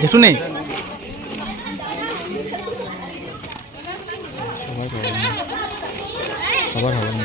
জেঠু নেই সবার হবে না। সবার হবে না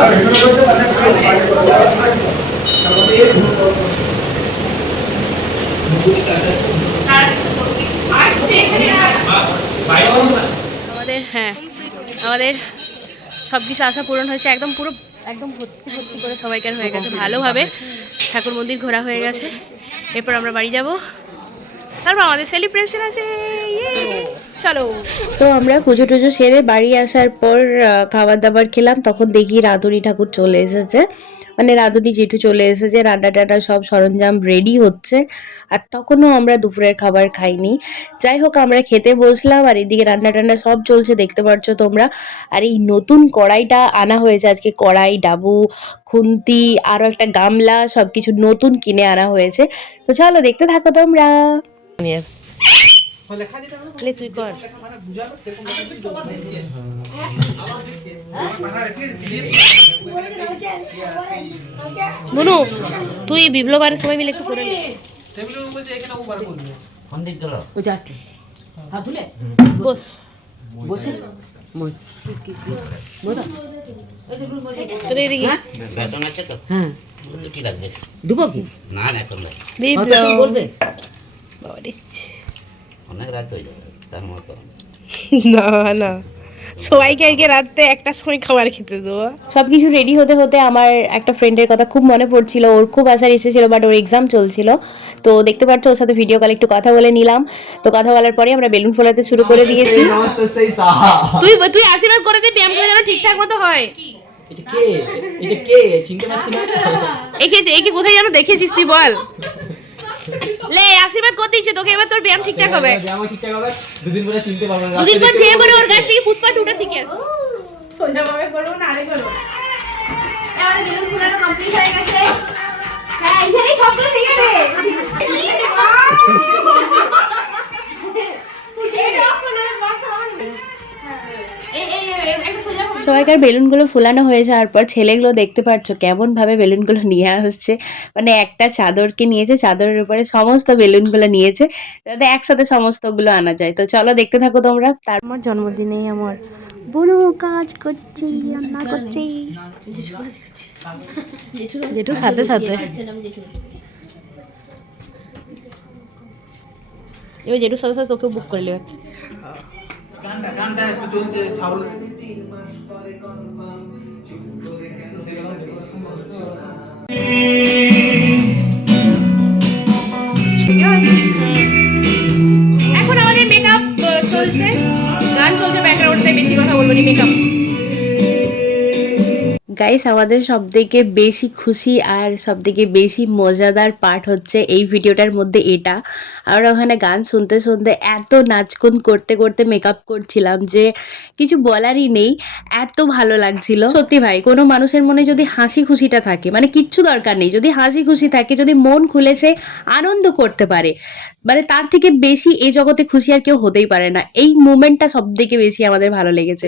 আমাদের সব কিছু আশা পূরণ হয়েছে। একদম পুরো, একদম ভর্তি ভর্তি করে সবাইকার হয়ে গেছে। ভালোভাবে ঠাকুর মন্দির ঘোরা হয়ে গেছে। এরপর আমরা বাড়ি যাব। তারপর আমাদের সেলিব্রেশন আছে! চলো। তো আমরা পুজো টুজো সেরে বাড়ি আসার পর খাবার দাবার খেলাম, তখন দেখি রাধুনি ঠাকুর চলে এসেছে। মানে রাধুনি জেঠু চলে এসেছে, রান্না টান্না সব সরঞ্জাম রেডি হচ্ছে, আর তখনও আমরা দুপুরের খাবার খাইনি। যাই হোক, আমরা খেতে বসলাম, আর এদিকে রান্না টান্না সব চলছে, দেখতে পাচ্ছ তোমরা। আর এই নতুন কড়াইটা আনা হয়েছে, আজকে কড়াই, ডাবু, খুন্তি, আরও একটা গামলা সব কিছু নতুন কিনে আনা হয়েছে। তো চলো, দেখতে থাকো তোমরা। তুই কর। বনু তুই বিপ্লবারের সবাই মিলে একটু করে বস। হ্যাঁ। দুবো কি? না না নয়। বিপ্লব। তুমি বলবে। বাবা অনেক রাত হয়ে যাবে তার মতো। না না। সবাইকে আজকে রাত্রে একটা সময় খাবার খেতে দেবো। সব কিছু রেডি হতে হতে আমার একটা ফ্রেন্ডের কথা খুব মনে পড়ছিল ওর খুব আসার ইচ্ছে বাট ওর এক্সাম চলছিল। তো দেখতে পাচ্ছ ওর সাথে ভিডিও কলে একটু কথা বলে নিলাম। তো কথা বলার পরে আমরা বেলুন ফোলাতে শুরু করে দিয়েছি। তুই তুই আশীর্বাদ করে দে ব্যায়াম করে যেন ঠিকঠাক মতো হয়। এটা কে? এটা কে? চিনতে পারছি না। একে একে কোথায় যেন দেখেছিস তুই বল। লে কত করতে ইচ্ছে তোকে এবার তোর ব্যায়াম ঠিকঠাক হবে। ব্যায়াম ঠিকঠাক হবে দুদিন পরে চিনতে পারব না। দুদিন পর যেয়ে পরে ওর কাছ থেকে পুষ্পা টুটা শিখে আস সোজাভাবে করব না আরে করব আমাদের বেলুন ফুলানো কমপ্লিট হয়ে গেছে। হ্যাঁ এইখানেই সবগুলো ঠিক আছে সবাইকার বেলুনগুলো ফুলানো হয়ে যাওয়ার পর ছেলেগুলো দেখতে পাচ্ছ কেমনভাবে বেলুনগুলো নিয়ে আসছে। মানে একটা চাদরকে নিয়েছে, চাদরের উপরে সমস্ত বেলুনগুলো নিয়েছে। যাতে একসাথে সমস্তগুলো আনা যায়। তো চলো দেখতে থাকো তোমরা। তার আমার জন্মদিনে আমার বড় কাজ করছি, রান্না করছি। জেঠু সাথে সাথে। এবার জেঠুর সাথে সাথে তোকে বুক করে গানটা গানটা একটু চলছে সাউন্ড। গাইস আমাদের সব থেকে বেশি খুশি আর সব থেকে বেশি মজাদার পার্ট হচ্ছে এই ভিডিওটার মধ্যে এটা। আমরা ওখানে গান শুনতে শুনতে এত নাচকুন করতে করতে মেকআপ করছিলাম যে কিছু বলারই নেই, এত ভালো লাগছিল। সত্যি ভাই, কোনো মানুষের মনে যদি হাসি খুশিটা থাকে মানে কিচ্ছু দরকার নেই, যদি হাসি খুশি থাকে, যদি মন খুলেছে আনন্দ করতে পারে মানে তার থেকে বেশি এই জগতে খুশি আর কেউ হতেই পারে না। এই মুমেন্টটা সব থেকে বেশি আমাদের ভালো লেগেছে।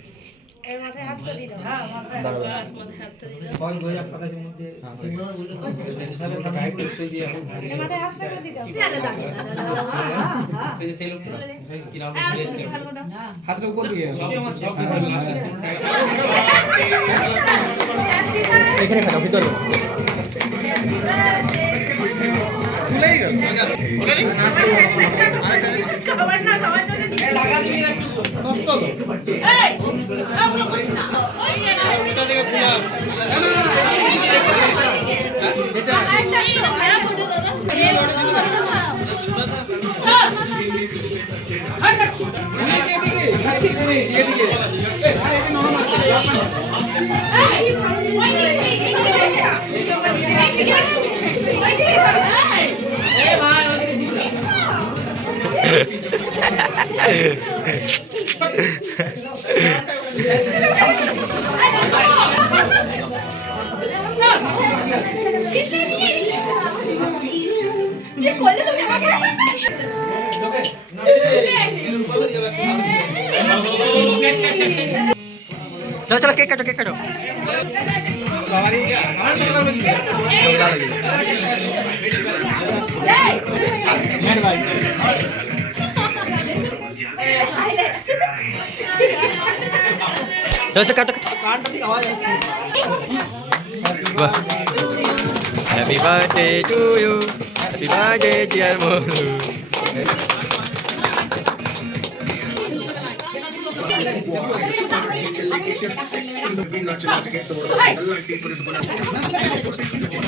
এর মাথায় হাতটা দিয়ে দাও। হ্যাঁ মাথায় হাতটা দিয়ে দাও। এর মাথায় হাতটা করে দিয়ে দাও। খাবার না। খাবার জন্য দিতে এই ওগুলো করিস না ওই যে না এটা থেকে খুলা এটা আরেকটা দিও এরা বলে দাদা করলে তুমি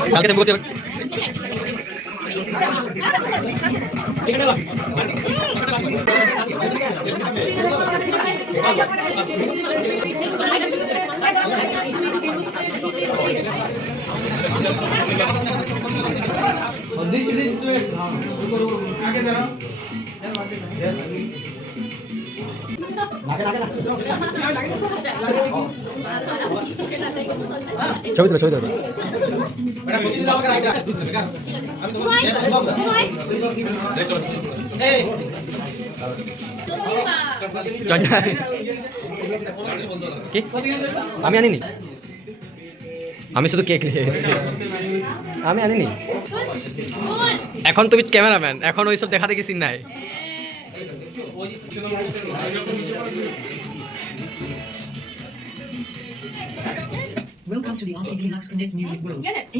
আমাকে চলো চলো কেক কাটো ডিয়ার মনু কালকে তুমি বলতে ছবি তুলো ছবি তুলো কি? আমি আনিনি। আমি শুধু কেক নিয়ে এসেছি। আমি আনিনি। এখন তুমি ক্যামেরাম্যান এখন ওইসব দেখা দেখি সিন নাই? Welcome to the RCT Lux Connect Music World. এই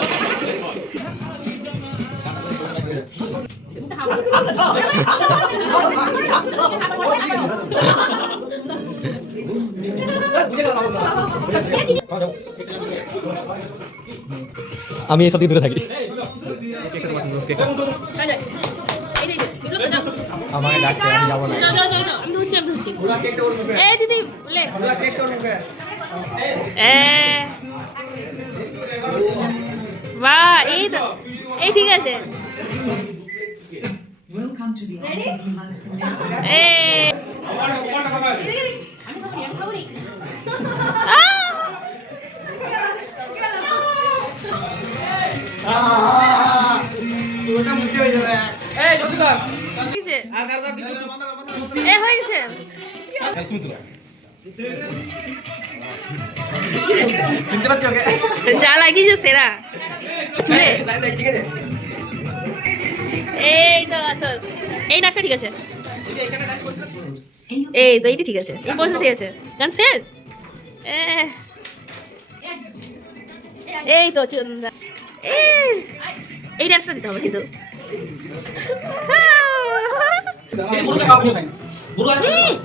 আমি এসব দিয়ে দূরে থাকি। এই আমাকে ডাকছে আমি যাব না। আমি আমি এই দিদি বাহ এই তো এই ঠিক আছে। যা লাগিয়েছো সেরা চুলে এই তো আসল এই নাচটা ঠিক আছে। এই তো এইটা ঠিক আছে। এই পয়সা ঠিক আছে। গান শেষ? এই তো চন্দা। এই ডান্সটা দিতে হবে কিন্তু। হ্যাঁ।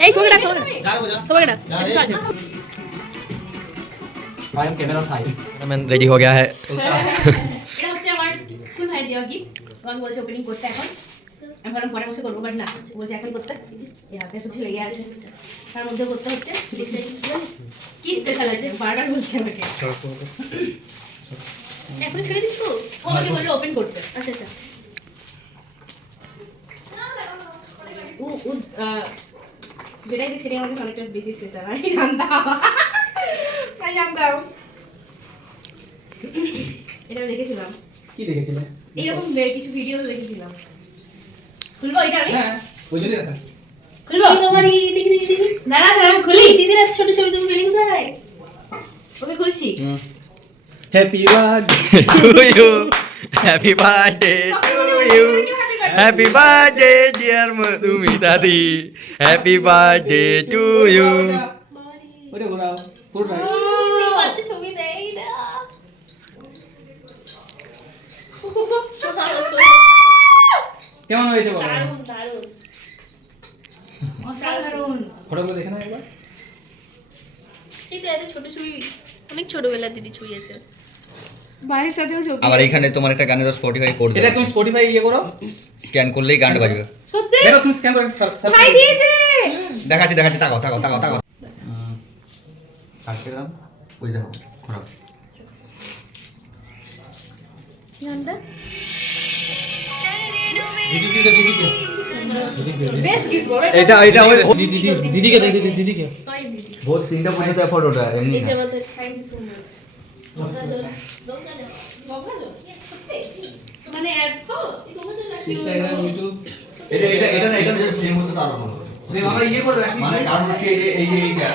এই রেডি হয়ে হ্যাঁ। হচ্ছে আমার ফুল ভাই দেওয়া গিফট। ওপেনিং করতে এখন। আমি ভাবলাম পরে বসে করব বাট না বলছে এখন করতে হাতে লেগে আছে। তার মধ্যে করতে হচ্ছে কি স্পেশাল আছে বারবার বলছে আমাকে। এখন ছেড়ে দিচ্ছ? ও আমাকে বলল ওপেন করতে। আচ্ছা আচ্ছা। ও ও আহ, যেটাই সেটাই আমাকে অনেকটা বেশি স্পেশাল আমি জানতাম। আমি জানতাম এটা দেখেছিলাম। কি দেখেছিলে? এইরকম কিছু ভিডিও দেখেছিলাম। খুলবো এটা আমি হ্যাঁ জন্যই রাখা। খুলবো? তোমারই দেখি দেখি দেখি দাঁড়া দাঁড়া আমি খুলি। দিদির ছোট ছবি তুমি ফিলিংস লাগাই ওকে খুলছি। Happy birthday to you. Happy birthday to you. happy birthday? Dear madhumita di happy birthday to you. ওটা ঘোরাও পুরো সেই বাচ্চা ছবি দেই না। কেমন হয়েছে বলো? দারুণ দারুণ। অসাধারণ। ফটোগুলো দেখে না একবার। ছোট ছবি অনেক ছোটবেলার দিদি ছবি আছে। ভাইয়ের সাথেও ছবি। আবার এইখানে তোমার একটা গানের স্পটিফাই কোড এটা তুমি স্পটিফাই ইয়ে করো? স্ক্যান করলেই গানটা বাজবে। সত্যি? দেখো তুমি স্ক্যান করে ভাই দিয়েছে! দেখাচ্ছি দেখাচ্ছি তাকাও তাকাও তাকাও তাকাও। কাটতে দিলাম ওই দেখো ঘোরাও। কি গানটা? দিদিকে এটা এটা দিদি দিদিকে দিদি দিদিকে। বহুত তিনটা পর্যন্ত এফোর্ট ওটা এমনি। মানে ইনস্টাগ্রাম ইউটিউব এটা এটা এটা না এটা ফ্রেম হচ্ছে তার মানে আমরা ইয়ে করে রাখি। মানে কারণ হচ্ছে এই যে এই যে এইটা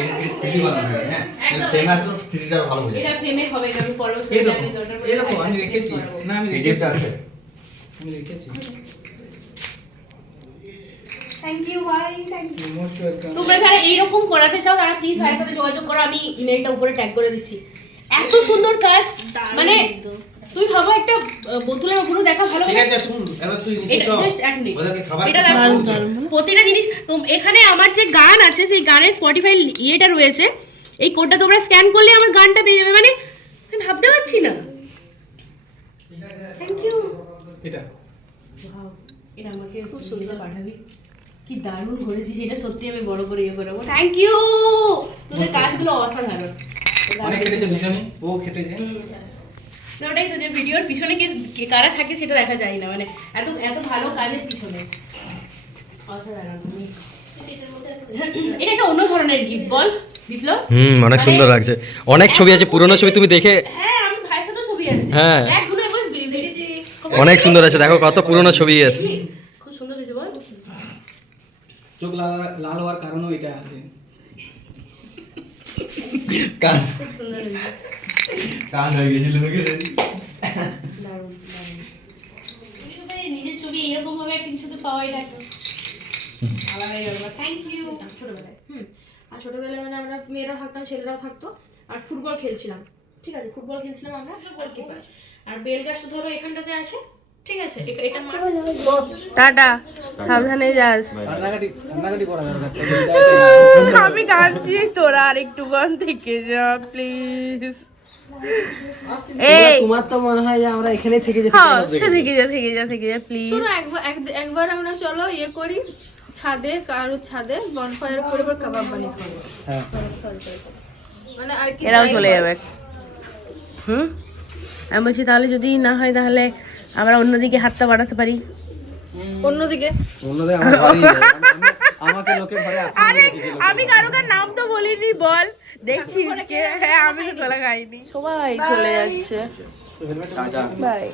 এটা থ্রি বানানো হয়? হ্যাঁ ফ্রেম আসলে থ্রিটা ভালো এটা ফ্রেমে হবে আমি রেখেছি না আমি রেখেছি আছে? আমি রেখেছি থ্যাংক ইউ ভাই থ্যাংক ইউ মোস্ট ওয়েলকাম তোমরা যারা এইরকম করাতে চাও তারা প্লিজ ভাইয়ের সাথে যোগাযোগ করো আমি ইমেলটা উপরে ট্যাগ করে দিচ্ছি। এত সুন্দর কাজ মানে তুই ভাবো একটা বোতলের দেখা ভালো ঠিক আছে শুন এবার তুই নিচে চল। just এক minute। ওদেরকে খাবার এটা খাওয়া দেখো, উচিত। প্রতিটা জিনিস তোম- এখানে আমার যে গান আছে সেই গানের স্পটিফাই ইয়েটা রয়েছে। এই কোডটা তোমরা স্ক্যান করলে আমার গানটা পেয়ে যাবে। মানে আমি ভাবতে পারছি না থ্যাংক ইউ এটা। এটা আমাকে খুব সুন্দর। পাঠাবি? কি দারুণ করেছিস এটা সত্যি আমি বড় করে ইয়ে করব। থ্যাংক ইউ তোদের কাজগুলো অসাধারণ। অনেক খেটেছে দুজনে ও খেটেছে। ওটাই তো যে ভিডিওর পিছনে কে কারা থাকে সেটা দেখা যায় না। মানে এত এত ভালো কাজের পিছনে। অসাধারণ। এটা একটা অন্য ধরনের গিফট বল বিপ্লব। হুম অনেক সুন্দর লাগছে। অনেক ছবি আছে পুরনো ছবি তুমি দেখে হ্যাঁ আমি ভাইয়ের সাথেও ছবি আছে। হ্যাঁ। দেখগুলো একবার দে- দেখেছি অনেক সুন্দর আছে দেখো কত পুরনো ছবি আছে। খুব সুন্দর হয়েছে বল। চোখ লাল লাল হওয়ার কারণও এটা আছে। কান। কান হয়ে গেছিল নাকি দারুণ দারুণ। সবাই নিজের ছবি এরকম ভাবে একটা কিছুতে পাওয়া এটা একটা আলাদাই ব্যাপার। থ্যাংক ইউ ছোটবেলায়। হুম। আর ছোটবেলায় মানে আমরা মেয়েরা থাকতাম ছেলেরাও থাকতো। আর ফুটবল খেলছিলাম। ঠিক আছে ফুটবল খেলছিলাম আমরা। গোলকিপার আর বেল গাছটা ধরো এখানটাতে আছে ঠিক আছে এটা- টাটা সাবধানে যাস। করা আমি কাঁদছি তোরা আর একটু গান থেকে যা প্লিজ তোমার তো মনে হয় যে আমরা এখানে থেকে যেতে হ্যাঁ থেকে যা থেকে যা থেকে যা প্লিজ শোনো একবার একবার আমরা চলো ইয়ে করি ছাদে কারোর ছাদে বনফায়ার করে পর কাবাব বানিয়ে খাব। হ্যাঁ। মানে আর কি এরাও চলে যাবে। হুম আমি বলছি তাহলে যদি না হয় তাহলে আমরা অন্যদিকে হাতটা বাড়াতে পারি অন্যদিকে। আমি- আমি- আমাকে লোকে ঘরে আসতে আমি কারও কার নাম তো বলিনি বল দেখছিস কে হ্যাঁ আমি তো তোলা খাইনি সবাই চলে যাচ্ছে বাই